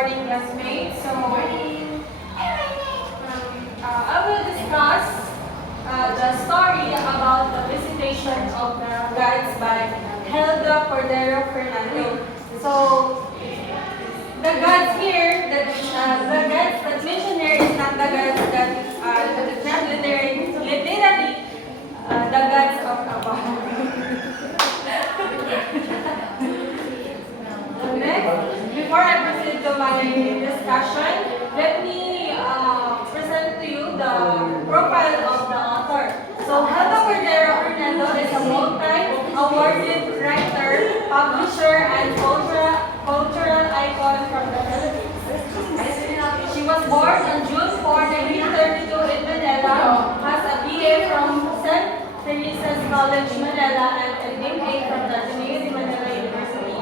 morning, classmates. I will discuss the story about the visitation of the gods by Helga Cordero Fernando. So, the gods here, the gods that's mentioned here is not the gods that it's not literally the gods of Abba. Next, before I proceed to my discussion, let me present to you the profile of the author. So, Helga Cordero Fernando is a multi-awarded writer, publisher, and cultural icon from the Philippines. She was born on June 4, 1932 in Manila, has a BA from St. Teresa's College, Manila, and an MA from the Ateneo de Manila University.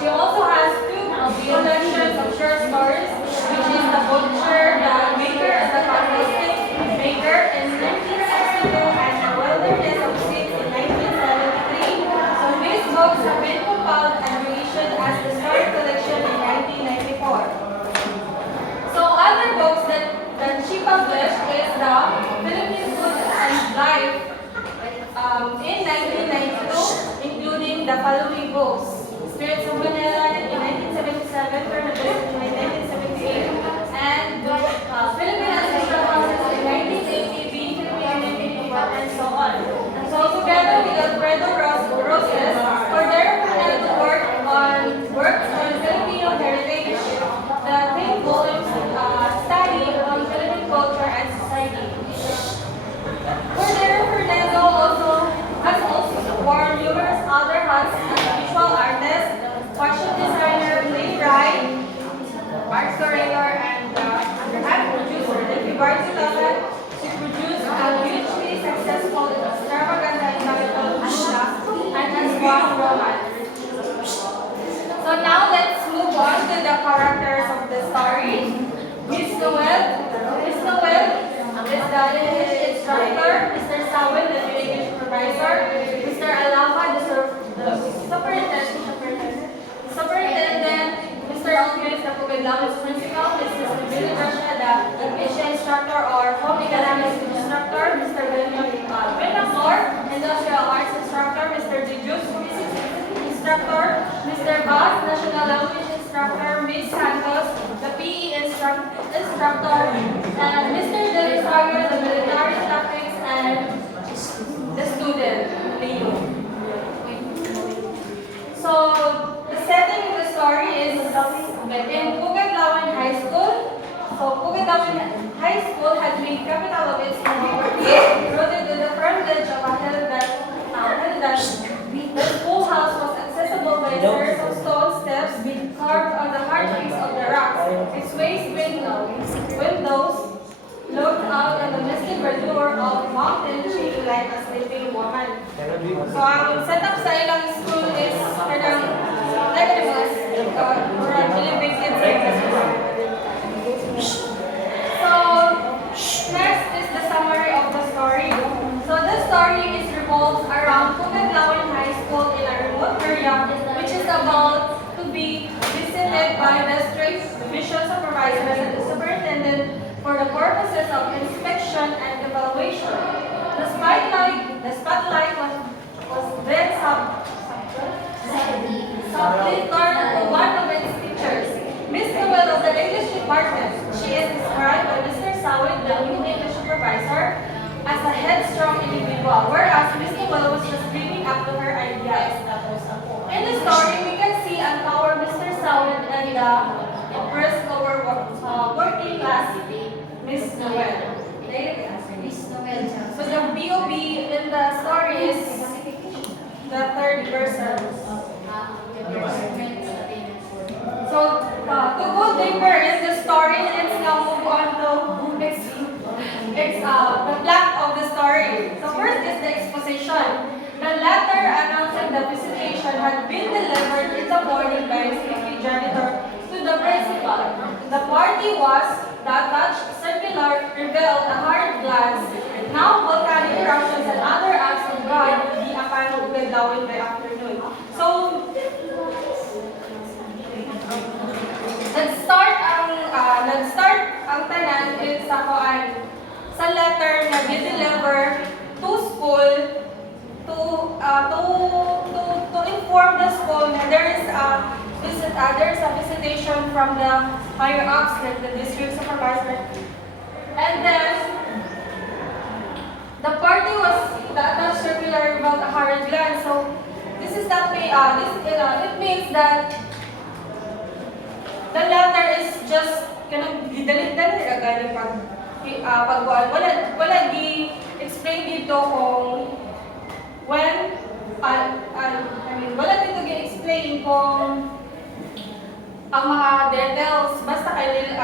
She also has two collections of short stories, which is The Butcher, The Maker, and The Fantastic Maker in 1962, and The Wilderness of Seeds in 1973. So these books have been compiled and reissued as the story collection in 1994. So other books that she published is The Philippine Food and Life in 1992, including the following books: Spirits of Manila in 1977, Fernandez in 1978, and Philippine Ancestral Houses in 1980, Being Filipino, and so on. And so together with Alfredo Roses, Cordero Fernando works on Filipino heritage, the 10 volumes study on Philippine culture and society. Cordero Fernando has worn numerous other hats as a visual artist, fashion designer, playwright, art curator, and producer. In regard to that, she produced a hugely successful extravaganza entitled Buddha and has won romance. So now let's move on to the characters of the story. Miss Noel is the English instructor, Mr. Sawin, the English supervisor, Mr. Alava, the superintendent, Mr. Alves, the Pugadlamas principal, Mrs. Billy Russia, the English instructor or home economics instructor, Mr. Benamor, industrial arts instructor, Mr. Dijus, physics instructor, Mr. Bass, national language instructor, Miss Santos, the PE instructor, and Mr. Del Rosario, the military tactics, and the student, Leo. So, the setting of the story is in Pugadlawan High School. So, Pugadlawan High School had been capital of its community, rooted in the privilege of a heritage. The schoolhouse was accessible by a series of stone steps carved on the hard face of the rocks. Its waste windows looked out at the misty verdure of mountain shaped like a sleeping woman. So ang setup sa ilang school is kanang So next is the summary of the story. So the story is revolves around Pugadlawan High School in a remote area, which is about to be visited by the district division supervisors and the superintendent for the purposes of inspection and evaluation. The spotlight was then subtly turned to one of its teachers, Miss Noel of the English department. She is described by Mr. Sawin, the new English supervisor, as a headstrong individual, whereas Miss Noel was just bringing up to her ideas. In the story, we can see and empower Mr. Sawin and the oppressed lower working class Miss Noel. So the BOB in the story is the third person. So to go deeper in the story, let's now move on to the plot of the story. So first is the exposition. The letter announcing the visitation had been delivered in the morning by a sleepy janitor to the principal. The party was the attached circular revealed a hard glance. Now volcanic eruptions and other acts of God would be upon Pugadlawan by afternoon. So let's start letter na gi-deliver to school to inform the school na there is a visitation from the higher ups, like the district supervisor. And then the party was the attached circular about a hard glance. So this is that way. It means that the letter is just kanang gidalit-dalit ra gani pagkuan. Wala gi-explain dito kung when wala dito gi-explain kung ang mga details. Basta kay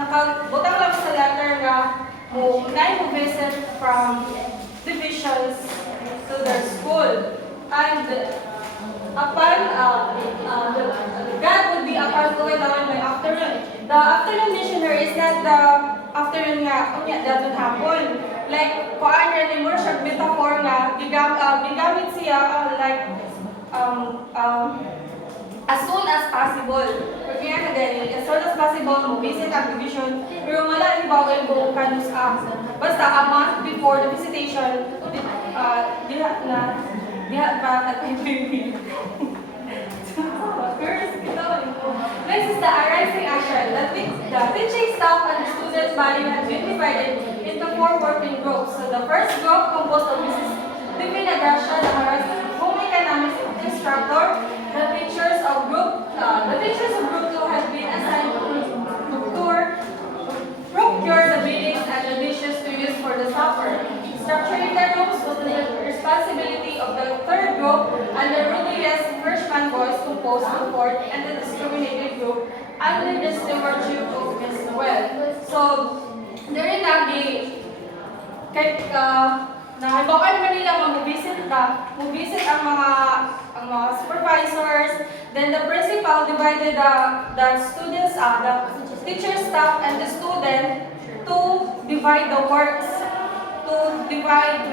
nakabutang lang sa letter nga mo visit from divisions to their school. And upon God would be upon going down by afternoon. The afternoon missionary is not the afternoon nga that would happen. Like kuan ni mo siya metaphor nga gigamit siya as soon as possible. Kaya na ganyan, as soon as possible mo visit ang division, pero wala ibaw yung buong kanus basta a month before the visitation, diha pa nagpipili. Next is the arising action. The teaching staff and the students' body has been divided into 4 working groups. So the first group composed of Mrs. Divina Gracia, the home economics instructor. The teachers of group 2 have been assigned to procure the beddings and the dishes to use for the supper. Structuring the rooms was the responsibility of the third group, and the rebellious freshman boys composed the fourth and the discriminated group under the stewardship of Miss Noel. So, there lagi nahibakan Manila mag-visit ang mga supervisors. Then the principal divided the students, the teacher staff and the student to divide the works, to divide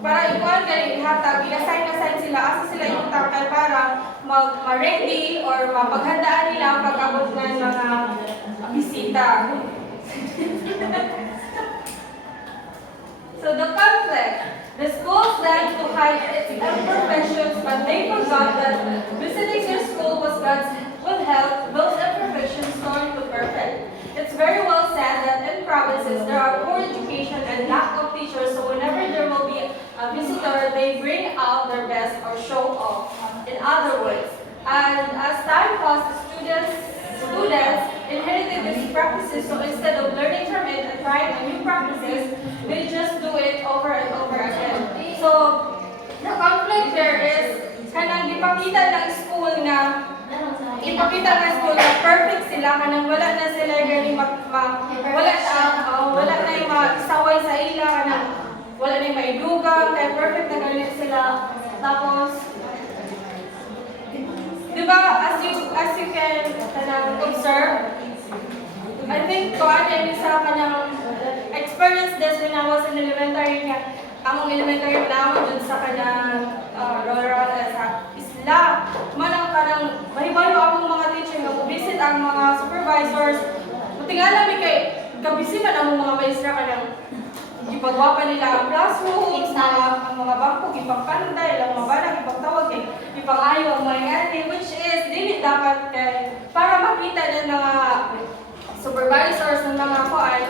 para ikuan kay ihatag i-assign sila asa sila yung tangkay para ma-ready or mapaghandaan nila pag-abot ng mga bisita. So the conflict. The school planned to hide its imperfections, but they forgot that visiting their school would help those imperfections turn to perfect. It's very well said that in provinces there are poor education and lack of teachers, so whenever there will be a visitor, they bring out their best or show off. In other words, and as time passed, students inherited these practices, so instead of learning from it and trying new practices, they just do it over and over again. So, the conflict there is, kanang ipakita ng school na perfect sila, kanang wala na sila gani wala na yung maisaway sa ila, kanang wala na yung maidugang, kaya perfect na gani sila. Tapos, diba, as you can observe, I think sa kanang experience this when I was in elementary nga, among elementary naman dun sa kanang rural sa isla. Manang kanang bahibayo among mga teacher nga visit ang mga supervisors. Tingala mi kay gabisiman among mga maestra kanang ipagwapa nila ang classroom, ang mga bangko ipagpanday, ang mga bala ipagtawag kay ipangayo ang mga ngani, which is dili dapat kay para makita ng mga supervisors ng mga kuan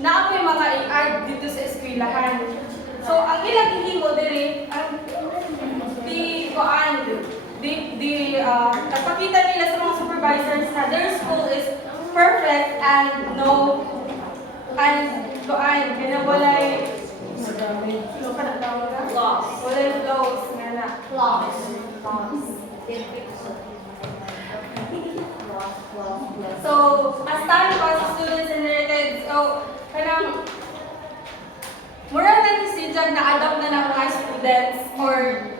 na ako'y mga i-art dito sa eskwelahan. So, ang ilang ihimo diri, nagpakita nila sa mga supervisors na their school is perfect and walay flaws nga na. So, as time passed, students inherited, kanang mura na si Jag na-adopt na ng mga students or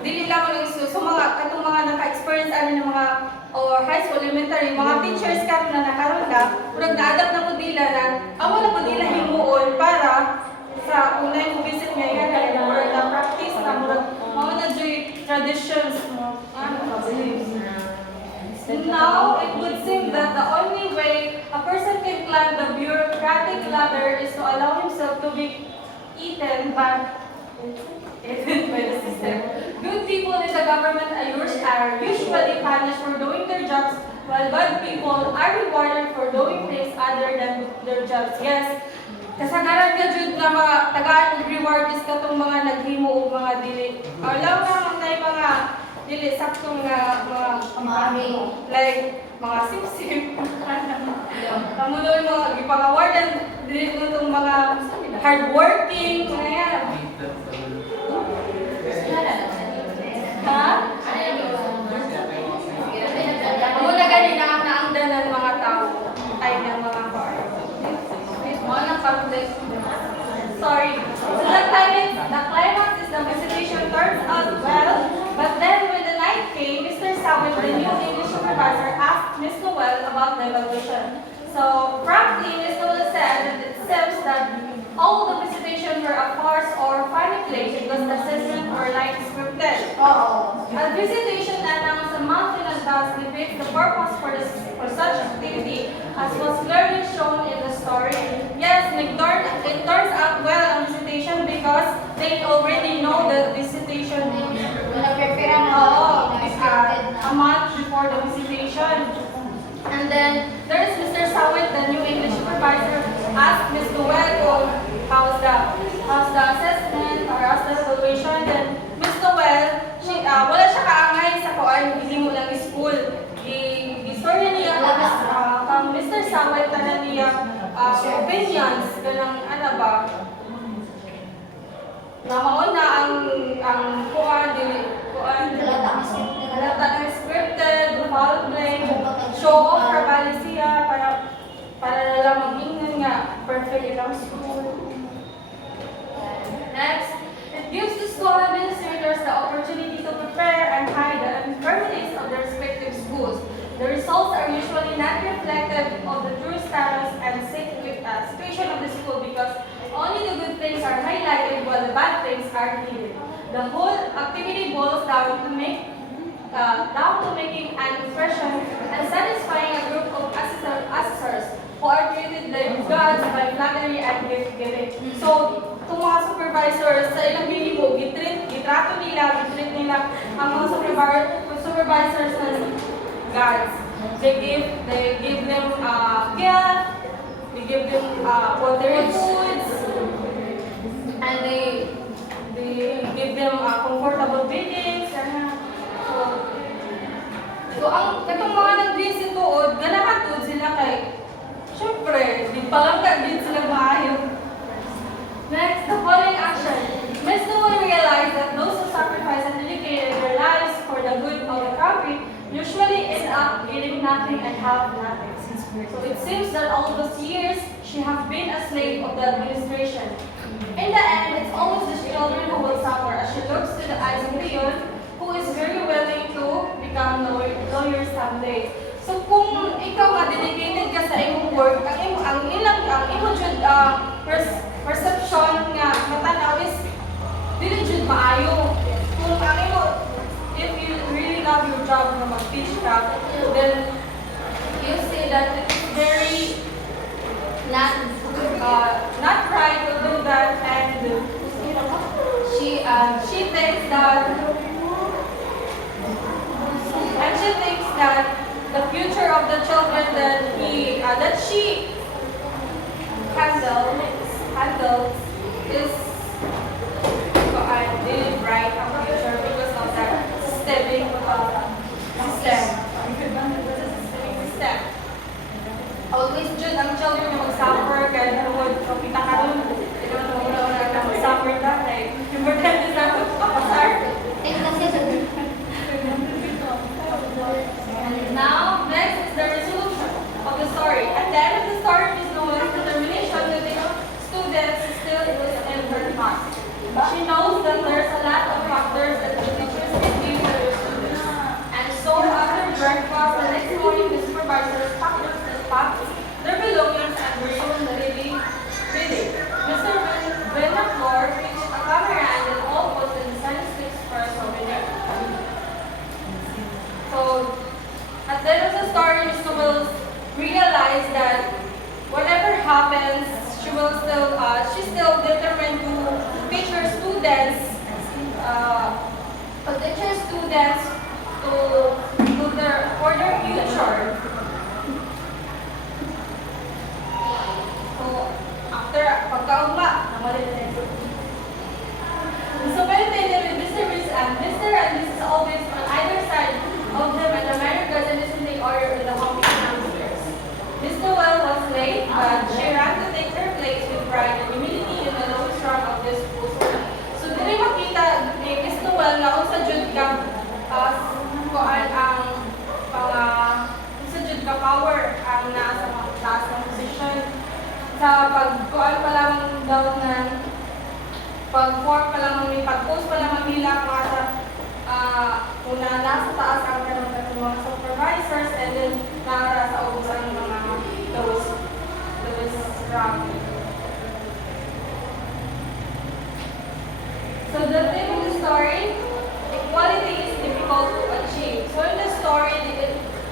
dili lang ko so katong mga naka-experience ano ng mga or high school, elementary, mga teachers ka na nakaroon na, murag na-adapt na po nila na amo na po nila himuon para sa unay mo visit ngayon kaya murag na practice na murag mga na-joy traditions mo. Now, it would seem that the only bureaucratic ladder is to allow himself to be eaten by the system. Good people in the government are usually punished for doing their jobs, while bad people are rewarded for doing things other than their jobs. Yes, kasagaran ka jud nga mga tagaan og reward is katong mga naghimo og mga dili. Alam na may mga dili saktong nga mga kamari like mga sip-sip. Kamuloy mga gipang-awardan dili mo itong mga hardworking mga yan. Ha? Ako na ganina ang naangdan ng mga tao ay ng mga bar. Mga public. Sorry. So the climax is the visitation turns out well, but then when the night came, Mr. Sawit, the new English supervisor, asked Miss Noel about the evaluation. So frankly, Miss Noel said that it seems that all the visitation were a farce or funny play because the assessment were like scripted. A visitation announced a month in advance defeats the purpose for such activity, as was clearly shown in the story. Yes, it turns out well on visitation because they already know the visitation. A month before the visitation. And then there is Mr. Sawit, the new English supervisor, asked Ms. Noel how's the assessment or how's the evaluation. Then Ms. Noel, wala siya kaangay sa kuan, hindi mo lang school. Istorya niya kang Mr. Sawit tanan niya opinions kanang ano ba? Na mauna ang kuan halata ng scripted, foul play, show off verbally siya para nalang mag-ingnan nga perfect ilang school. Next, it gives the school administrators the opportunity to prepare and hide the infirmities of their respective schools. The results are usually not reflective of the true status and situation of the school because only the good things are highlighted while the bad things are hidden. The whole activity boils down to making an impression and satisfying a group of assessors who are treated like gods by flattery and gift giving. So, itong mga supervisors sa ilang hinimo, gitrato nila ang mga supervisors na gods. They give them gift, they give them watery foods, and they give them comfortable buildings. So ang katong mga nag-visit tuod, ganahan tuod sila kay syempre, di pa lang din sila maayo. Next, the following action. Ms. Noel realized that those who sacrifice and dedicated their lives for the good of the country usually end up getting nothing and have nothing. So it seems that all those years, she has been a slave of the administration. In the end, it's always the children who will suffer as she looks to the eyes of Leon, who is very willing to become lawyer someday. So kung ikaw nga dedicated ka sa imong work, ang imong perception nga matanaw is dili jud maayo. Kung ang imo, if you really love your job na mag-teach ka, then you say that it's very not right to do that, and she thinks that the future of the children that she handles is really bright ang future because of that systemic system. Always jud ang children na mag-suffer kaya tungod kita karon ito na wala na mag-suffer ta kay important is na pasar. Now, next is the resolution of the story. At the end of the story is Noel's determination to take students still in her will still, she's still determined to teach her students, for their future. So, after pagkaugma, so maintain them with Mr. and Mrs. always on either side of them and the minor cousin is in the order in the hopping downstairs. Miss Noel was late, but she ran to take her place with pride and humility in the lowest rung of this school. So, dili makita ni Miss Noel na unsa jud ka kuan ang unsa jud ka power ang nasa taas ng posisyon sa pagkuan pa lang daw na pag-form pa lang may pag-post pa lang nila mga una nasa taas ang karon ng mga supervisors and then nara sa ubusan ng mga those rank. So the theme of the story, equality is difficult to achieve. So in the story,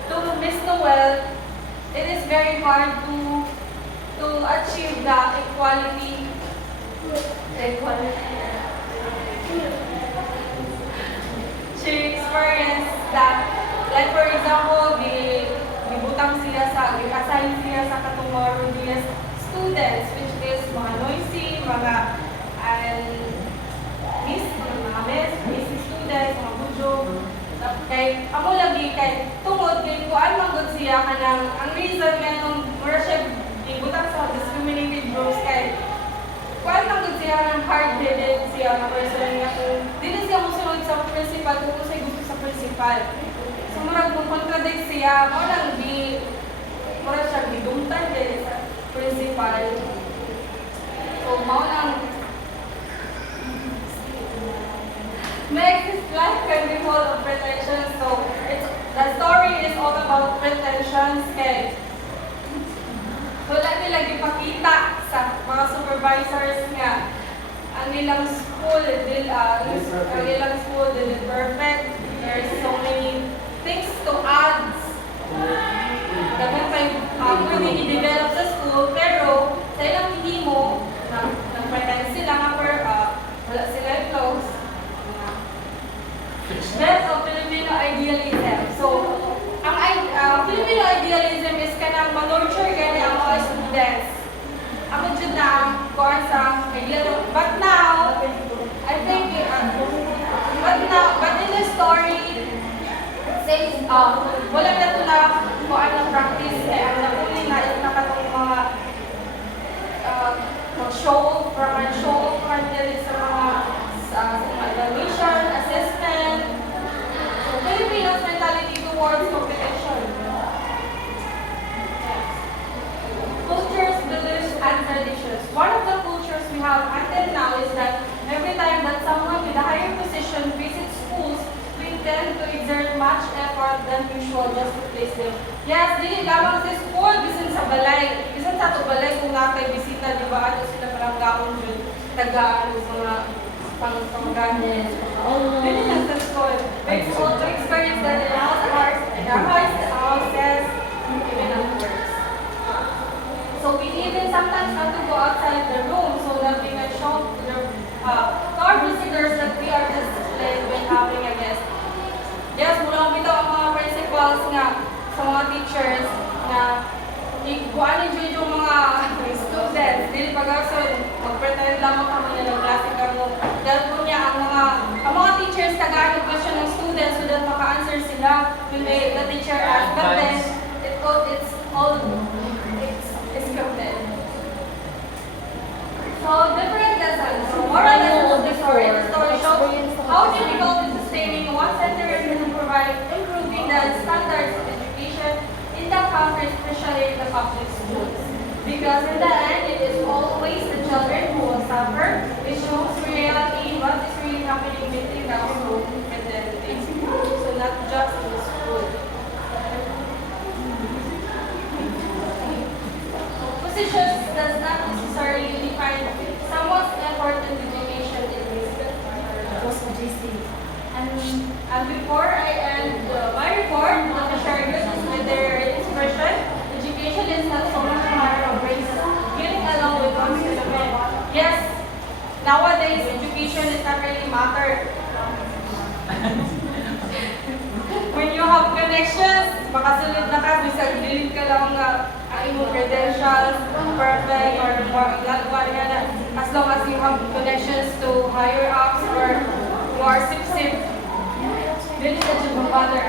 to Miss Noel, it is very hard to achieve the equality. She experienced that, like for example, gibutang sila assign sila sa katong mga rebellious students, which is mga noisy, mga missy students, mga budyo. Kay amo lagi kay tungod kay kuan man gud siya kanang ang reason nga nung mura siya gibutang sa discriminated groups kay kuan man gud siya ng hard-headed siya nga person nga kung dili siya mosunod sa principal kung siya gusto sa principal. So murag mo contradict siya mo lang mura siya gidumtan din sa principal. So mao lang next, life can be full of pretensions. So the story is all about pretensions. Kaya wala nila ipakita sa mga supervisors nga ang nilang school, dili perfect. There's so many things to add. Dapat pa pwede i-develop sa school, pero sa ilang hihimo, nag-pretend sila nga wala sila close. Best of Filipino idealism. So, ang Filipino idealism is kanang ma-nurture gani ang mga students. Ako dyan na ang kuhan sa idealism. But now, I think, but in the story, it says, wala na ito na kuhan na practice. Kaya ang napuli na is nakatong mga mag-show off until sa mga evaluation, assessment. So, Filipinos mentality towards competition. Cultures, beliefs, and traditions. One of the cultures we have until now is that every time that someone with a higher position visits schools, we tend to exert much effort than usual just to place them. Yes, dili lamang sa school, bisan sa balay. Bisan sa ito balay kung nakay bisita, di ba? Ano sila parang gaon yun, tagaan mga pangganyan. Really lang sa school. We also experience that in our houses, even at work. So we even sometimes have to go outside the room so that we can show to our visitors that we are disciplined when having a guest. Yes, mula bitaw ang mga principals nga sa mga teachers na kuanin dyan yung mga students, dili pag-asod, mag-pretend lamang kami na nag-klase kamo. Dahil po niya ang mga teachers tagaan yung question ng students so that maka-answer sila when the teacher asks. But then, it's scripted. So, different lessons. So, moral lessons of the story. The story shows how difficult it is sustaining one-centered and improving the standards of education in the country, especially in the public schools. Because in the end, it is always the children who will suffer, which shows reality, what is really happening within the household and everything. So not just in the school. Positions does not necessarily define someone's effort and dedication in this. And before I end my report, let me share this with their expression. Education is not so much a matter of race, getting along with one's nowadays, education is not really matter. When you have connections, makasunod na ka, bisag delete ka lang ang imong credentials, perfect, or lagwan nga na. As long as you have connections to higher ups or you are sip-sip, delete na siya matter.